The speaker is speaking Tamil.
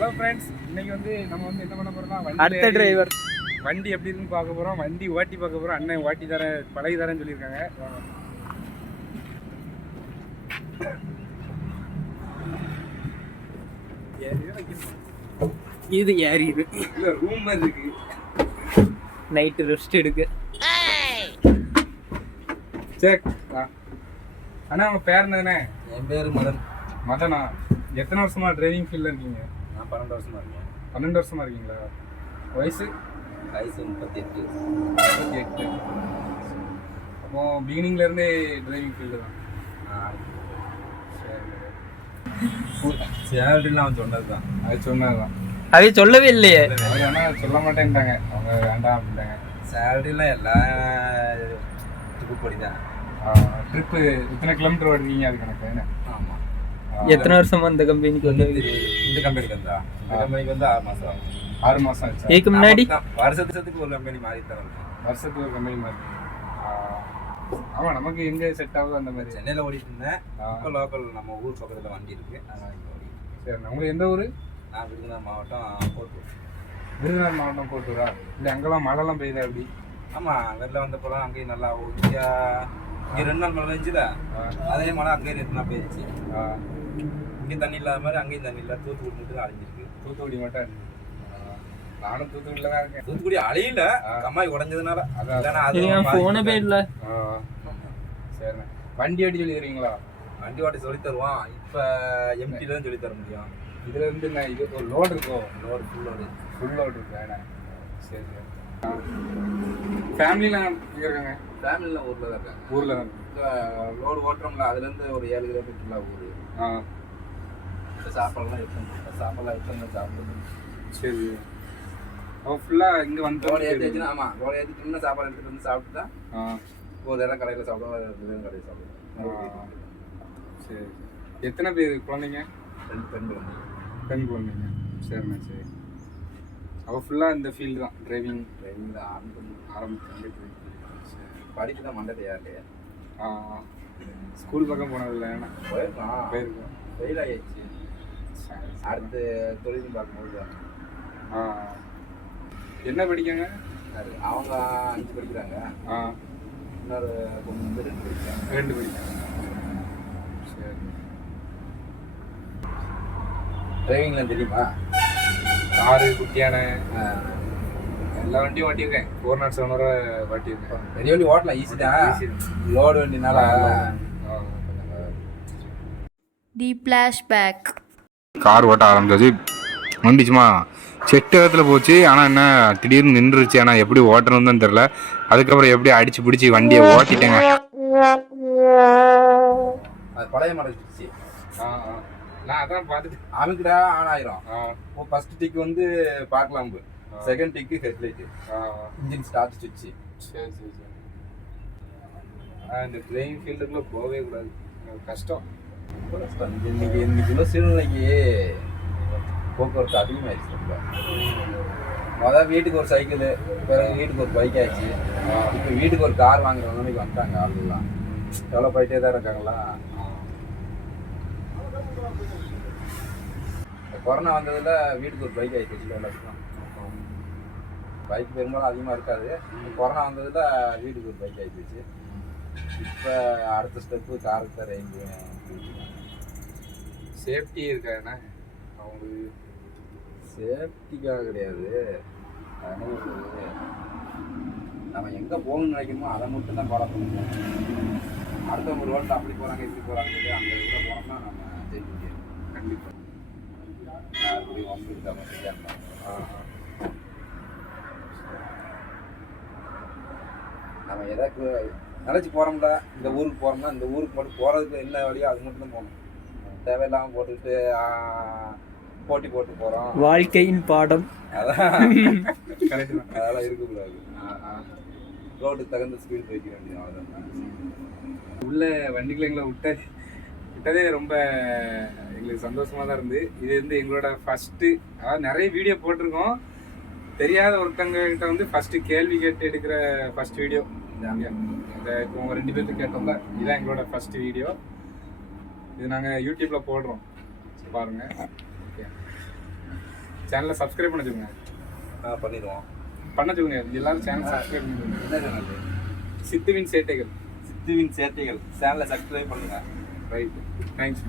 ஹலோ ஃப்ரெண்ட்ஸ், இன்னைக்கு வந்து நம்ம வந்து என்ன பண்ண போறோம்னா அடுத்த டிரைவர் வண்டி எப்படி இருக்குன்னு பார்க்க போறோம். வண்டி ஓட்டி பார்க்க போறோம். அண்ணன் ஓட்டி தரேன், பழகி தரேன்னு சொல்லியிருக்காங்க. இது ஏறிது இல்ல ரூம் மாதிரி இருக்கு. நைட்டு ரெஸ்ட் எடுக்க. சரி அண்ணா, உங்க பேர் என்னண்ணே? என் பேர் மதன். மதனா? எத்தனை வருஷமா டிரைவிங் ஃபீல்டில் இருக்கீங்க? நான் 12 வருஷமா இருக்கேன். 12 வருஷமா இருக்கீங்களா? வயசு? வயசு 38. அப்போ பிகினிங்ல இருந்தே டிரைவிங் ஃபீல்டு தான். சேலரிலாம் அவன் சொன்னது தான். அது சொன்னதுதான். அது சொல்லவே இல்லையே. அது ஆனால் சொல்ல மாட்டேன்ட்டாங்க, அவங்க வேண்டாம் அப்படின்ட்டாங்க. சேலரிலாம் எல்லா ட்ரிப்பு படி தான். ட்ரிப்பு இத்தனை கிலோமீட்டர் ஓடுறீங்க அது கணக்கு என்ன? ஆமாம். எத்தனை வருஷமா இந்த கம்பெனிக்கு வந்து? இந்த கம்பெனிக்கு வந்தா இந்த கம்பெனிக்கு வந்து 6 மாதம் ஆகும். 6 மாதம் ஆச்சு. இதுக்கு முன்னாடி வருஷத்துக்கு ஒரு கம்பெனி மாறி தான் இருக்கும். வருஷத்துக்கு ஒரு கம்பெனி மாதிரி. ஆமாம், நமக்கு எங்கே செட் ஆகுது அந்த மாதிரி. சென்னையில் ஓடிட்டு இருந்தேன். இப்போ லோக்கல் நம்ம ஊர் பக்கத்தில் வண்டி இருக்குது, அதனால் இங்கே ஓடி. சரி, உங்களுக்கு எந்த ஊர்? நான் விருதுநகர் மாவட்டம் கோட்டூர். விருதுநகர் மாவட்டம் கோட்டூரா? இல்லை அங்கெல்லாம் மழைலாம் பெய்யுதா எப்படி? ஆமாம், வெளில வந்தப்போலாம் அங்கேயும் நல்லா இங்கே 2 நாள் மழை பெஞ்சுல, அதே மழை அங்கேயும் 2 நாள் பெய்ஞ்சிச்சு. இங்கே தண்ணி இல்லாத மாதிரி அங்கேயும் தண்ணி இல்லை. தூத்துக்குடி மட்டும் தான் அழிஞ்சிருக்கு. தூத்துக்குடி மட்டும் இருக்கு. நானும் தூத்துக்குடியில் தான் இருக்கேன். தூத்துக்குடி அழியல, கம்மாய் உடஞ்சதுனால. போனவே இல்லை. சரிண்ணே, வண்டி ஓட்டி சொல்லி தருவீங்களா? வண்டி ஓட்டி சொல்லி தருவான். இப்போ எம்டில தான் சொல்லி தர முடியும். இதுல இருந்து நான் இது ஒரு லோடு இருக்கோ? லோடு ஃபுல் லோடு இருக்கு. சரி சரி. ஃபேமிலிலாம் எங்கே இருக்காங்க? ஃபேமிலிலாம் ஊரில் தான் இருக்காங்க. ஊரில் தான். லோடு ஓட்டுறோம்ல, அதுலேருந்து ஒரு 7 கிலோமீட்டர்லாம் ஊர். சாப்பாடுலாம் எடுத்து சாப்பிடுது. சரி, அவன் ஃபுல்லாக இங்கே வந்து லோடு ஏற்றிச்சுன்னா, ஆமாம், லோடு ஏற்றிட்டோம்னா சாப்பாடு எடுத்துகிட்டு வந்து சாப்பிட்டுட்டா ஒரு இடம் கடையில் சாப்பிடுவோம், 2 கடையில் சாப்பிடுவோம். சரி, எத்தனை பேர் குழந்தைங்க? 2 பெண் குழந்தைங்க. பெண் குழந்தைங்க. சரிண்ணா, சரி. அவள் ஃபுல்லாக இந்த ஃபீல்டு தான், டிரைவிங் தான் ஆரம்பிச்சு. படிப்பு தான் மண்டை யார்லையா. ஸ்கூல் பக்கம் போனதில்லை. ஏன்னா போயிருக்கோம் ஃபெயில் ஆகிடுச்சு. அடுத்து தொழில் பார்க்கும்போது தான். என்ன படிக்காங்க அவங்க? 5 படிக்கிறாங்க. இன்னொரு பொண்ணு வந்து 2 படிக்கிறாங்க. 2 படிக்கிறாங்க. சரி. டிரைவிங்லாம் தெரியுமா? காரு, குட்டியான எல்லா வண்டியும் ஓட்டியிருக்கேன். 407 வரை ஓட்டியிருக்கேன். பெரிய வண்டி ஓட்டலாம், ஈஸி தான். லோடு வண்டினால தி ஃப்ளாஷ்பேக். கார் ஓட்ட ஆரம்பிச்சாச்சு. வண்டி சும்மா செட்டகத்தில் போச்சு. ஆனால் என்ன திடீர்னு நின்றுச்சு. ஆனால் எப்படி ஓட்டணும்னு தான் தெரில. அதுக்கப்புறம் எப்படி அடிச்சு பிடிச்சி வண்டியை ஓட்டிட்டேங்க. அது பழைய மாடல் இருந்துச்சு. நான் அதான் பார்த்துட்டு அமுக்கிட்டா ஆன் ஆயிரும். இப்போ ஃபர்ஸ்ட் டிக் வந்து பார்க் லாம்பு, செகண்ட் டிக்கு ஹெட்லைட்டு, இன்ஜின் ஸ்டார்ட் ஸ்விட்ச். சரி சரி சரி. இந்த டிரைவிங் ஃபீல்டுக்குள்ளே போகவே கூடாது, கஷ்டம். கஷ்டம். இன்னைக்கு உள்ள சூழ்நிலைக்கு போக்குவரத்து அதிகமாகிடுச்சு. ரொம்ப மொதல் வீட்டுக்கு ஒரு சைக்கிள், பிறகு வீட்டுக்கு ஒரு பைக் ஆயிடுச்சு. இப்போ வீட்டுக்கு ஒரு கார் வாங்குற நிலைமைக்கு வந்துட்டாங்க ஆளுலாம். எவ்வளோ போயிட்டே தான் இருக்காங்களா. கொரோனா வந்ததில் வீட்டுக்கு ஒரு பைக் ஆகிடுச்சு. எல்லாத்துக்கும் பைக் பெரும்பாலும் அதிகமாக இருக்காது. கொரோனா வந்ததில் வீட்டுக்கு ஒரு பைக் ஆகிடுச்சு. இப்போ அடுத்த ஸ்டெப்பு காருக்கு தான் எங்கேயும் சேஃப்டி இருக்காதுண்ணா அவங்களுக்கு. சேஃப்டிக்காக கிடையாது, நம்ம எங்கே போகணும்னு நினைக்கணுமோ அதை மட்டும் தான் ஃபாலோ பண்ணணும். அடுத்தவங்க ரோட்டில் அப்படி போகிறாங்க இப்படி போகிறாங்க, அந்த இதில் போனோம்னா நம்ம ஜெயிக்க முடியாது. கண்டிப்பாக அப்படி வந்துருக்கா மட்டும். நம்ம எதாக்கு நினச்சி போகிறோம்ல, இந்த ஊருக்கு போகிறோம்னா இந்த ஊருக்கு மட்டும் போகிறதுக்கு என்ன வழியோ அது மட்டும் தான் போகணும். தேவையில்லாமல் போட்டுக்கிட்டு போட்டி போட்டு போகிறோம். வாழ்க்கையின் பாடம் அதான் கரெக்டு தான். அதெல்லாம் இருக்கக்கூடாது. ரோட்டுக்கு தகுந்த ஸ்பீடு வைக்க வேண்டியது அவ்வளோதான். உள்ள வண்டிகளை எங்களை விட்டதே ரொம்ப எங்களுக்கு சந்தோஷமாக தான் இருந்து. இது வந்து எங்களோட ஃபஸ்ட்டு, அதாவது நிறைய வீடியோ போட்டிருக்கோம். தெரியாத ஒருத்தங்கிட்ட வந்து ஃபஸ்ட்டு கேள்வி கேட்டு எடுக்கிற ஃபஸ்ட் வீடியோ இந்த இப்போ உங்கள் 2 பேர்த்துக்கு கேட்டோம்ல, இதுதான் எங்களோட ஃபஸ்ட்டு வீடியோ. இது நாங்கள் யூடியூப்பில் போடுறோம், பாருங்கள். ஓகே. சேனலை சப்ஸ்கிரைப் பண்ண வச்சுக்கோங்க. பண்ணிடுவோம். பண்ண வச்சுக்கோங்க. எல்லாரும் சேனல் சப்ஸ்கிரைப் பண்ணுங்க. என்ன சேனல்? சித்துவின் சேட்டைகள். சித்துவின் சேட்டைகள் சேனலை சப்ஸ்கிரைப் பண்ணுங்க. Right, thanks.